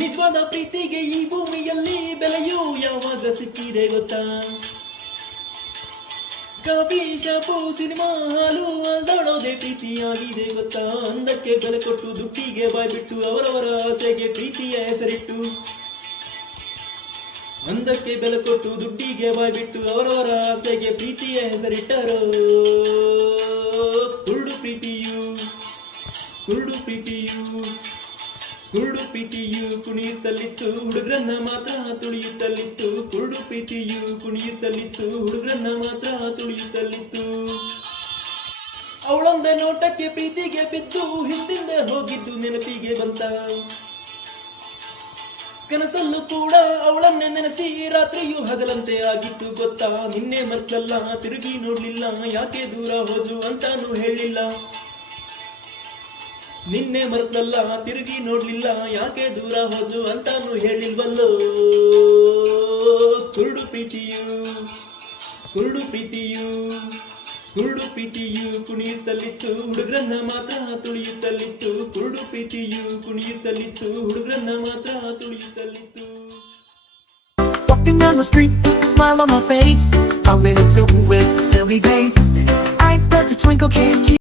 ನಿಜವಾದ ಪ್ರೀತಿಗೆ ಈ ಭೂಮಿಯಲ್ಲಿ ಬೆಲೆಯೂ ಯಾವಾಗ ಸಿಕ್ಕಿದೆ ಗೊತ್ತಾ? ಕಾಫಿ ಶಾಪು ಸಿನಿಮಾ ಹಾಲು ಅಲ್ದಾಡೋದೆ ಪ್ರೀತಿಯಾಗಿದೆ ಗೊತ್ತಾ? ಅಂದಕ್ಕೆ ಬೆಲೆ ಕೊಟ್ಟು ದುಡ್ಡಿಗೆ ಬಾಯ್ಬಿಟ್ಟು ಅವರವರ ಆಸೆಗೆ ಪ್ರೀತಿಯ ಹೆಸರಿಟ್ಟು, ಅಂದಕ್ಕೆ ಬೆಲೆ ಕೊಟ್ಟು ದುಡ್ಡಿಗೆ ಬಾಯ್ಬಿಟ್ಟು ಅವರವರ ಆಸೆಗೆ ಪ್ರೀತಿಯ ಹೆಸರಿಟ್ಟರೋ ಕುರುಡು ಪ್ರೀತಿಯು, ಕುರುಡು ಪ್ರೀತಿಯು, ಕುರುಡು ಪ್ರೀತಿಯು ಕುಣಿಯುತ್ತಲಿತ್ತು ಹುಡುಗರನ್ನ ಮಾತ್ರ ತುಳಿಯುತ್ತಲಿತ್ತು. ಕುರುಡು ಪ್ರೀತಿಯು ಕುಣಿಯುತ್ತಲಿತ್ತು ಹುಡುಗರನ್ನ ಮಾತ್ರ ತುಳಿಯುತ್ತಲಿತ್ತು. ಅವಳೊಂದೇ ನೋಟಕ್ಕೆ ಪ್ರೀತಿಗೆ ಬಿದ್ದು ಹಿಂದಿಂದೆ ಹೋಗಿದ್ದು ನೆನಪಿಗೆ ಬಂತ. ಕನಸಲ್ಲೂ ಕೂಡ ಅವಳನ್ನೇ ನೆನೆಸಿ ರಾತ್ರಿಯೂ ಹಗಲಂತೆ ಆಗಿತ್ತು ಗೊತ್ತಾ? ನಿನ್ನೆ ಮರ್ತಲ್ಲ ತಿರುಗಿ ನೋಡ್ಲಿಲ್ಲ, ಯಾಕೆ ದೂರ ಹೋದ್ರು ಅಂತಾನು ಹೇಳಿಲ್ಲ. ನಿನ್ನೆ ಮರ್ತಲ್ಲ ತಿರುಗಿ ನೋಡ್ಲಿಲ್ಲ, ಯಾಕೆ ದೂರ ಹೋದ್ರು ಅಂತಾನು ಹೇಳಿಲ್ವಲ್ಲೋ. ಕುರುಡು ಪ್ರೀತಿಯು, ಕುರುಡು ಪ್ರೀತಿಯು, ಕುರುಡು ಪ್ರೀತಿಯು ಕುಣಿಯುತ್ತಲಿತ್ತು ಹುಡುಗರನ್ನ ಮಾತ್ರ ತುಳಿಯುತ್ತಲಿತ್ತು. ಕುರುಡು ಪ್ರೀತಿಯು ಕುಣಿಯುತ್ತಲಿತ್ತು ಹುಡುಗರನ್ನ ಮಾತ್ರ ತುಳಿಯುತ್ತಲಿತ್ತು. Walking down the street with a smile on my face, I'm in a with silly face. I start to twinkle, can't keep